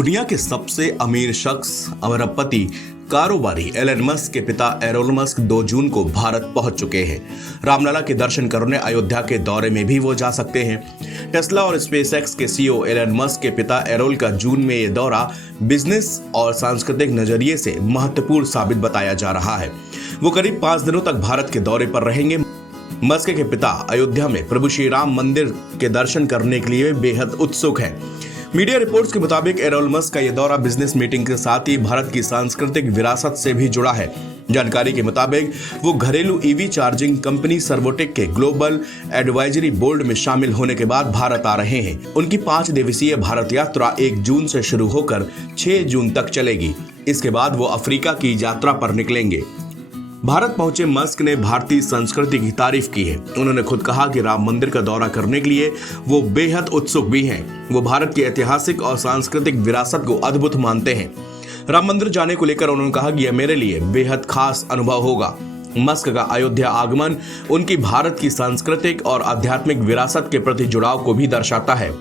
दुनिया के सबसे अमीर शख्स अरबपति कारोबारी एलन मस्क के पिता एलोन मस्क 2 जून को भारत पहुंच चुके हैं। रामलला के दर्शन करने अयोध्या के दौरे में भी वो जा सकते हैं। टेस्ला और स्पेसएक्स के सीईओ एलन मस्क के पिता एरोल का जून में ये दौरा बिजनेस और सांस्कृतिक नजरिए से महत्वपूर्ण साबित बताया जा रहा है। वो करीब 5 दिनों तक भारत के दौरे पर रहेंगे। मस्क के पिता अयोध्या में प्रभु श्री राम मंदिर के दर्शन करने के लिए बेहद उत्सुक हैं। मीडिया रिपोर्ट्स के मुताबिक एलोन मस्क का यह दौरा बिजनेस मीटिंग के साथ ही भारत की सांस्कृतिक विरासत से भी जुड़ा है। जानकारी के मुताबिक वो घरेलू ईवी चार्जिंग कंपनी सर्वोटेक के ग्लोबल एडवाइजरी बोर्ड में शामिल होने के बाद भारत आ रहे हैं। उनकी 5 दिवसीय भारत यात्रा 1 जून से शुरू होकर 6 जून तक चलेगी। इसके बाद वो अफ्रीका की यात्रा पर निकलेंगे। भारत पहुंचे मस्क ने भारतीय संस्कृति की तारीफ की है। उन्होंने खुद कहा कि राम मंदिर का दौरा करने के लिए वो बेहद उत्सुक भी हैं। वो भारत की ऐतिहासिक और सांस्कृतिक विरासत को अद्भुत मानते हैं। राम मंदिर जाने को लेकर उन्होंने कहा कि यह मेरे लिए बेहद खास अनुभव होगा। मस्क का अयोध्या आगमन उनकी भारत की सांस्कृतिक और आध्यात्मिक विरासत के प्रति जुड़ाव को भी दर्शाता है।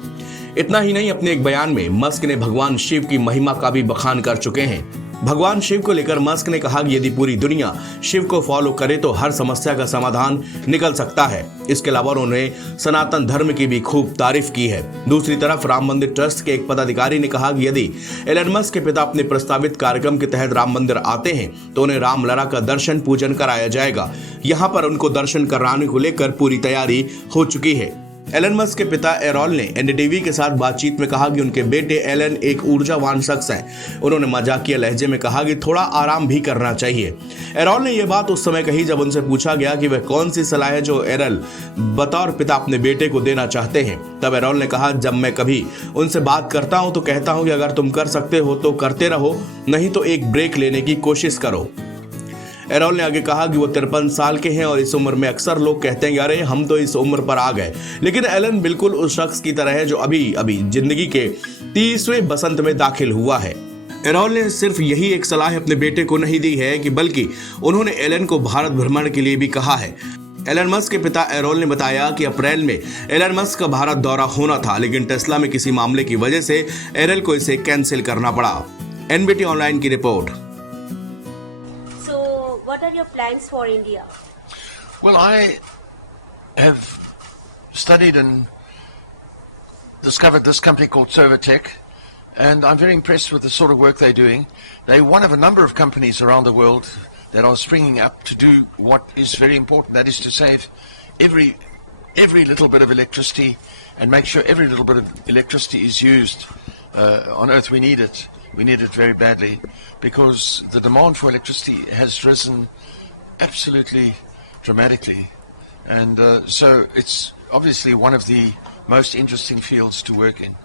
इतना ही नहीं, अपने एक बयान में मस्क ने भगवान शिव की महिमा का भी बखान कर चुके हैं। भगवान शिव को लेकर मस्क ने कहा कि यदि पूरी दुनिया शिव को फॉलो करे तो हर समस्या का समाधान निकल सकता है। इसके अलावा उन्होंने सनातन धर्म की भी खूब तारीफ की है। दूसरी तरफ राम मंदिर ट्रस्ट के एक पदाधिकारी ने कहा कि यदि एलन मस्क के पिता अपने प्रस्तावित कार्यक्रम के तहत राम मंदिर आते हैं तो उन्हें रामलला का दर्शन पूजन कराया जाएगा। यहाँ पर उनको दर्शन कराने को लेकर पूरी तैयारी हो चुकी है। एलन मस्क के पिता एरोल ने एनडीटीवी के साथ बातचीत में कहा कि उनके बेटे एलन एक ऊर्जावान शख्स हैं। उन्होंने मजाकिया लहजे में कहा कि थोड़ा आराम भी करना चाहिए। एरोल ने यह बात उस समय कही जब उनसे पूछा गया कि वह कौन सी सलाह है जो एरल बतौर पिता अपने बेटे को देना चाहते हैं। तब एरोल ने कहा, जब मैं कभी उनसे बात करता हूं तो कहता हूं कि अगर तुम कर सकते हो तो करते रहो, नहीं तो एक ब्रेक लेने की कोशिश करो। एरोल ने आगे कहा कि वो 53 साल के हैं और इस उम्र में अक्सर लोग कहते हैं अरे हम तो इस उम्र पर आ गए, लेकिन एलन बिल्कुल उस शख्स की तरह है जो अभी जिंदगी के 30वें बसंत में दाखिल हुआ है। एरोल ने सिर्फ यही एक सलाह अपने बेटे को नहीं दी है कि बल्कि उन्होंने एलन को भारत भ्रमण के लिए भी कहा है। एलन मस्क के पिता एरोल ने बताया कि अप्रैल में एलन मस्क का भारत दौरा होना था, लेकिन टेस्ला में किसी मामले की वजह से एरल को इसे कैंसिल करना पड़ा। एनबीटी ऑनलाइन की report. What are your plans for India? Well, I have studied and discovered this company called Servotech, and I'm very impressed with the sort of work they're doing. They're one of a number of companies around the world that are springing up to do what is very important, that is to save every little bit of electricity and make sure every little bit of electricity is used on Earth. We need it. We need it very badly because the demand for electricity has risen absolutely dramatically, and so it's obviously one of the most interesting fields to work in.